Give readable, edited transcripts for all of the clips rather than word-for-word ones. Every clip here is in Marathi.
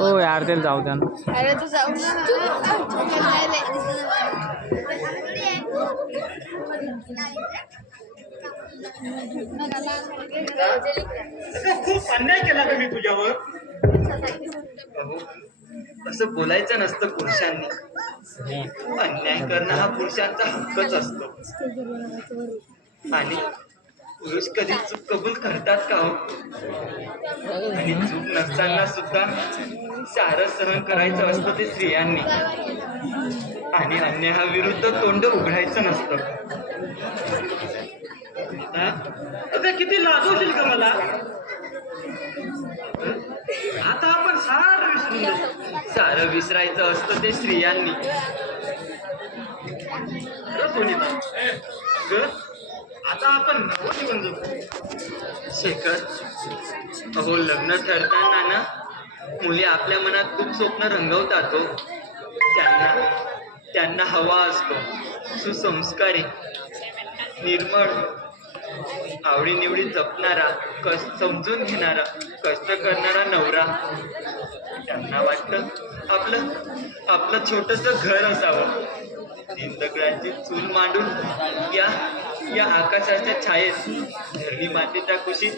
हो यार ते जाऊ द्या ना. अरे तू जाऊ खूप अन्याय केला का मी तुझ्यावर? असं बोलायचं नसतं पुरुषांनी. अन्याय करणं हा पुरुषांचा हक्कच असतो. आणि पुरुष कधी चूक कबूल करतात का हो? आणि चूक नसताना सुद्धा सारं सहन करायचं असतं ते स्त्रियांनी. आणि अन्यायाविरुद्ध तोंड उघडायचं नसतं. आता किती लाजवशील का मला? आता आपण सारं विसरायचं असतं ते स्त्रियांनी. आता आपण शेखर, अहो लग्न ठरताना ना मुली आपल्या मनात खूप स्वप्न रंगवतात हो. त्यांना हवा असतो सुसंस्कारी, निर्मळ, आवडीनिवडी जपणारा, समजून घेणारा, कष्ट करणारा नवरा. त्यांना वाटतं आपलं छोटंसं घर असावं. 3 दगडांची चूल मांडून या आकाशाच्या छायेत धरणी मातेच्या कुशीत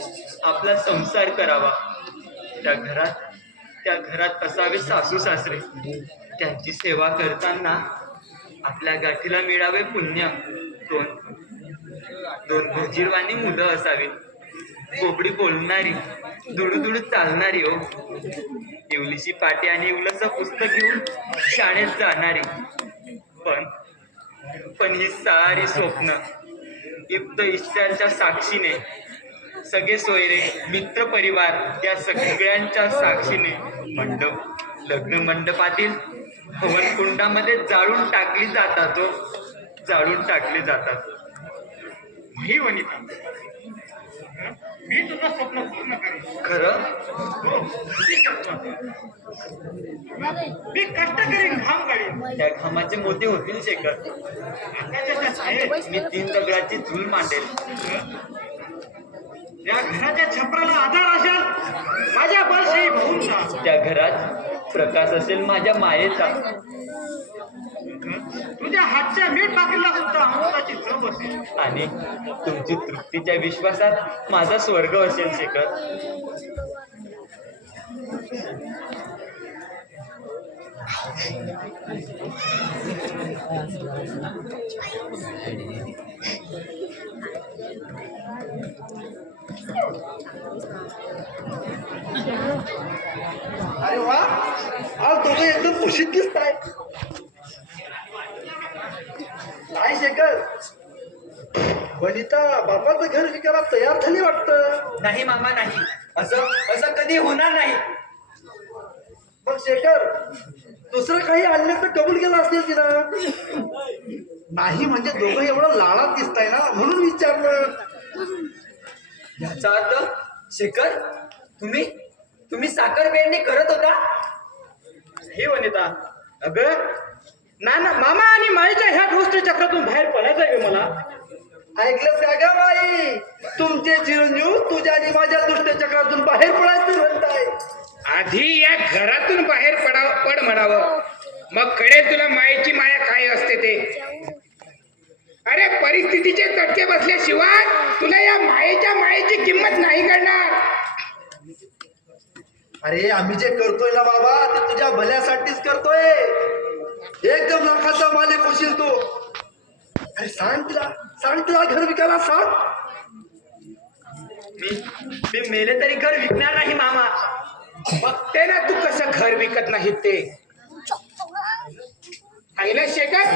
आपला संसार करावा. त्या घरात असावे सासू सासरे. त्यांची सेवा करताना आपल्या गाठीला मिळावे पुण्य. दोन भजीरवाणी मुलं असावी, कोबडी बोलणारी, दुडू चालणारी हो. इवलीशी पाटी आणि इवलंच पुस्तक घेऊन शाळेत जाणारी. पण ही सारी स्वप्न इप्त इष्टांच्या साक्षीने, सगळे सोयरे, मित्र परिवार या सगळ्यांच्या साक्षीने लग्न मंडपातील हवन कुंडामध्ये जाळून टाकली जातात हो. जाळून टाकली जातात. ही वनिता, मी तुझं स्वप्न पूर्ण करेन. खरं? मी कष्ट करीन, घाम काढीन. त्या घामाचे मोती होतील शेखर. आकाशाच्या छायेत मी 3 दगडाची चूल मांडेल. या घराच्या छपराला आधार असेल माझ्या बळशाही भूमचा. त्या घरात प्रकाश असेल माझ्या मायेचा. तुझ्या हातच्या मीठ भाकरीला सुद्धा अमृताची चव असेल. आणि तुमची तृप्तीच्या विश्वासात माझा स्वर्ग असेल शेखर. अरे वा, आज दोघं एकदम खुशीत दिसताय. नाही शेखर, वनिता बापाचं घर विकायला तयार झाली वाटतं. नाही मामा, नाही. असं कधी होणार नाही. मग शेखर, दुसरं काही आणलं तर कबूल केलं असेल तिला. नाही म्हणजे दोघं एवढं लाळात दिसताय ना, म्हणून विचारलं. याचा अर्थ शेखर, तुम्ही साखर पेरणी करत होता? हे वनिता, अगं नाना मामा आणि माईच्या ह्या गोष्ट चक्रातून बाहेर पडायचं आहे मला. ऐकलंस का ग बाई? तुमचे चिरंजीव तुझ्या आणि माझ्या दुष्ट चक्रातून बाहेर पडायचं म्हणताय. आधी या घरातून बाहेर पड म्हणावं, मग कळेल तुला मायेची माया काय असते ते. अरे परिस्थितीचे तटके बसल्याशिवाय तुला या मायेची किंमत नाही कळणार. अरे आम्ही जे करतोय ना बाबा, ते तुझ्या भल्यासाठीच करतोय. एकदम लाखाचा मालिक होशील तू. अरे सांग तिला घर विकायला सांग. मी मेले तरी घर विकणार नाही मामा. बघते ना तू कसं घर विकत नाही ते. आईला शेखर,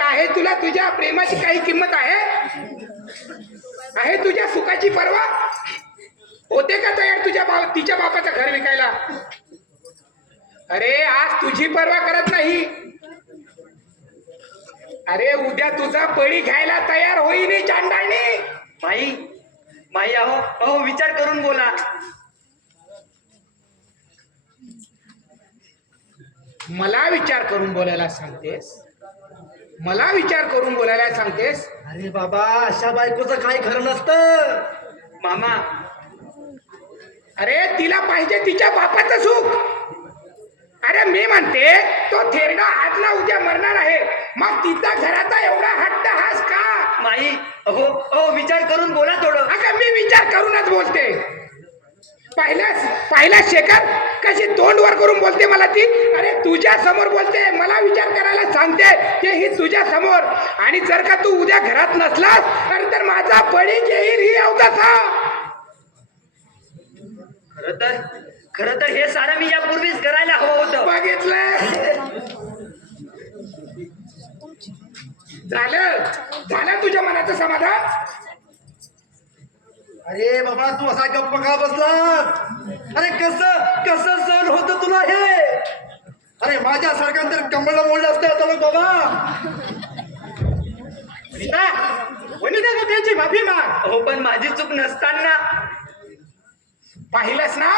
आहे तुला तुझ्या प्रेमाची काही किंमत आहे तुझ्या सुखाची पर्वा होते का तयार तिच्या बापाचं घर विकायला? अरे आज तुझी पर्वा करत नाही, अरे उद्या तुझा बळी घ्यायला तयार होईनी चांडाळणी. माई अहो विचार करून बोला. मला विचार करून बोलायला सांगतेस? अरे बाबा, अशा बायकोचं काही खरं नसतं. मामा, अरे तिला पाहिजे तिच्या बापाचं सुख. अरे मी म्हणते तो थेरडा आज ना उद्या मरणार आहे, मग तिचा घराचा एवढा हट्ट हास का? माई अहो अहो विचार करून बोला थोडं. अगं मी विचार करूनच बोलते. पाहिला शेखर कशी तोंड वर करून बोलते मला ती. अरे तुझ्या समोर बोलते, मला विचार करायला सांगते ते ही तुझ्या समोर. आणि जर का तू उद्या घरात नसलास तर माझा बळी येईल ही अवदसा. खरं तर हे सारं मी यापूर्वीच करायला हवं होतं. बघितलं झालं तुझ्या मनाचं समाधान. अरे बाबा तू असा गप्प का बसलास? अरे कसं सण होतं तुला हे? अरे माझ्यासारखा तर कमळ मोडलं असतं चलो बाबा. वनिता का त्यांची माफी माग. हो पण माझी चूक नसताना. पाहिलंस ना,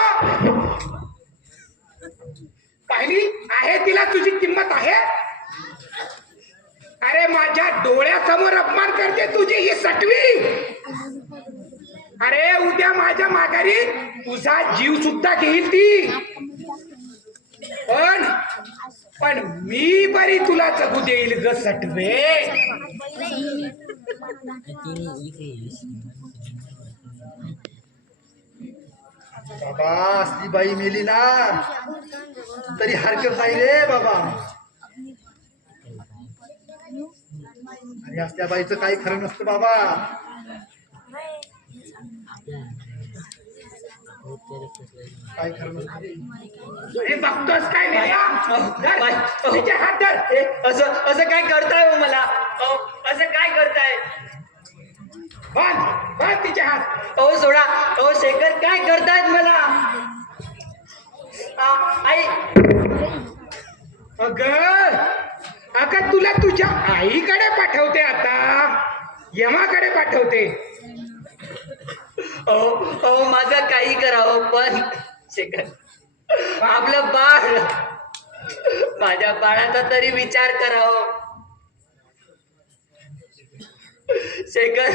पाहिली आहे तिला तुझी किंमत आहे. अरे माझ्या डोळ्यासमोर अपमान करते तुझी ही सटवी. अरे उद्या माझ्या माघारी तुझा जीव सुद्धा घेईल ती. पण मी बरी तुला जगू देईल ग सटवे. बाबा असली बाई मेली ना तरी हरकत नाही रे बाबा. अरे असल्या बाईचं काही खरं नसतं बाबा. काय खरं नसतं. अरे बघतोस काय तिचे हात धर. असं काय करताय हो मला? असं काय करताय? बांध तिचे हात. अहो सोडा. अहो शेखर काय करतायत मला? आई अगं तुला तुझ्या आईकडे पाठवते, आता यमाकडे पाठवते. अहो माझं काही करावं पण शेखर आपलं बाळ, माझ्या बाळाचा तरी विचार करावं. शेखर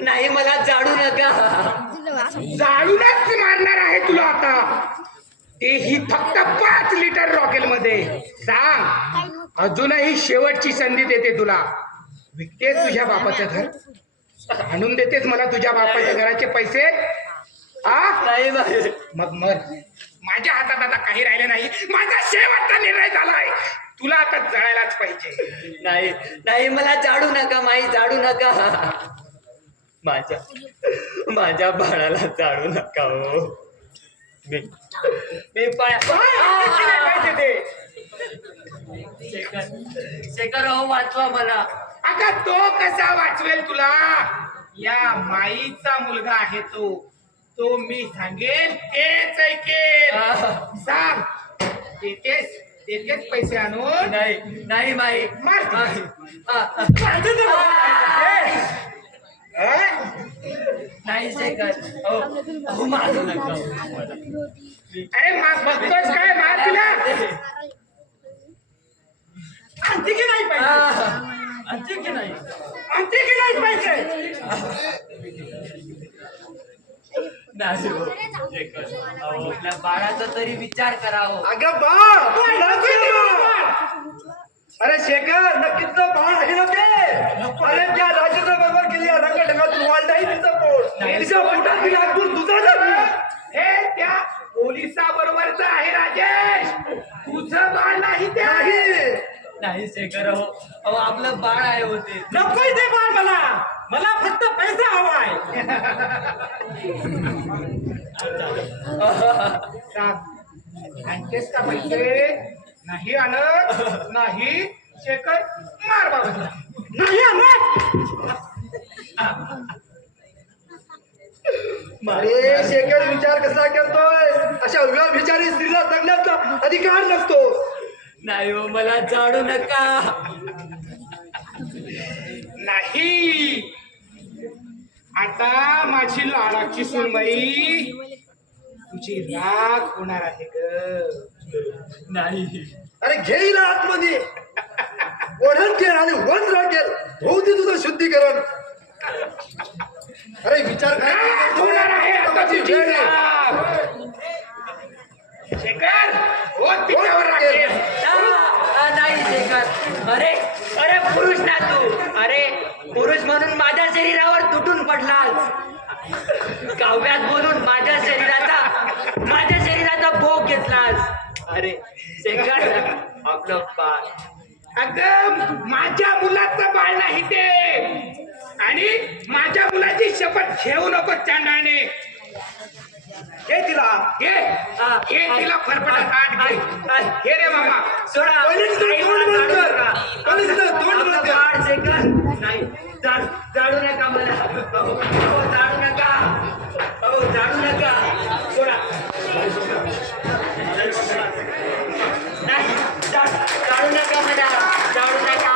नाही मला जाणू नका. जाळूनच मारणार आहे तुला आता, तेही फक्त 5 लिटर रॉकेल मध्ये. सांग, अजूनही शेवटची संधी देते तुला. विकतेस तुझ्या बापाचं घर, आणून देतेस मला तुझ्या बापाच्या घराचे पैसे. नाही मग माझ्या हातात आता काही राहिलं नाही. माझा शेवटचा निर्णय झालाय, तुला आता जळायलाच पाहिजे. नाही मला जाडू नका माई, जाडू नका. माझ्या बाळाला जाडू नका हो. मी शेखर हो वाचवा मला. आता तो कसा वाचवेल तुला? या माईचा मुलगा आहे तो मी सांगेल तेच ऐकेल. सांग, देतेस पैसे आणून? नाही माई. नाही शेखर हो मारू नका. अरे बघतोस काय, मार तिला. आणते की नाही पाहिजे? आणते की नाही? आणते की नाही पाहिजे? नाही हो शेखर. अहो आपल्या बाळाचा तरी विचार करावं. अगं बा अरे शेखर नक्कीच तर बाळ आहे ना ते. अरे त्या राजाचं बरोबर केली रंगढंगातून वाढ नाही तिचं पोट. तिच्या पोटात ती नागपूर तुझा ना. हे त्या पोलिसा बरोबरच आहे राजेश, तुझं बाळ नाही ते आहे. नाही शेखर अहो आपलं बाळ आहे होते. नकोय ते बाळ मला फक्त पैसा हवाय. आणतेस का पैसे? नाही आणत नाही शेखर, मार बाबा. नाही आणत. अरे शेखर विचार कसा करतोय? अशा उभ्या विचारी स्त्रीला जगण्याचा अधिकार नसतो. नाही हो मला जाडू नका. नाही, आता माझी लाडाची सुनबाई तुझी राख होणार आहे ग. नाही. अरे घेईल आतमध्ये ओढण केल आणि वन राखेल होऊ दे तुझं शुद्धीकरण. अरे विचार काय होणार आहे आता तुझी जाग. शेखर हो तिच्यावर राखेल. नाही शेखर. अरे अरे पुरुष ना तू. अरे पुरुष म्हणून माझ्या शरीरावर तुटून पडलास. काव्यात बोलून माझ्या शरीराचा भोग घेतलास. अरे शेखर आपलं पाय. अगं माझ्या मुलाचं बाळ नाही ते आणि माझ्या मुलाची शपथ घेऊ नको चांडाने. हे तिला घे घे तिला फरफटत आत घे. घे रे मामा. सोडा. कॉलेजचं तोंड बंद कर. कॉलेजचं तोंड बंद कर. बाळ शेखर नाही. जाडू नका मला. अहो जाडू नका. अहो जाडू नका. सोडा. नाही जाडू नका मला. जाडू नका.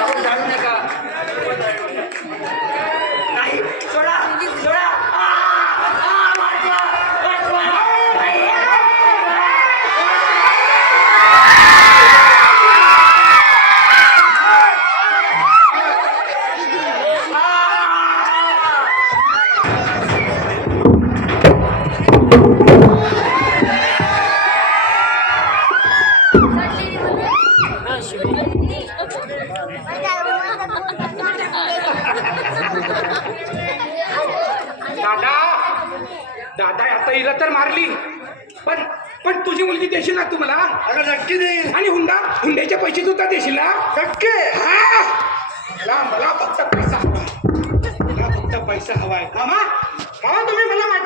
अहो जाडू नका. नाही सोडा. सोडा. वाचवा. वाचवा. दादा दादा आता हिला तर मारली पण पण तुझी मुलगी देशील ना तू मला. अगं नक्की देईल. आणि हुंड्याचे पैसे सुद्धा देशील ना. नक्की. हा मला फक्त पैसा हवाय. मला फक्त पैसा हवाय. मामा मामा तुम्ही मला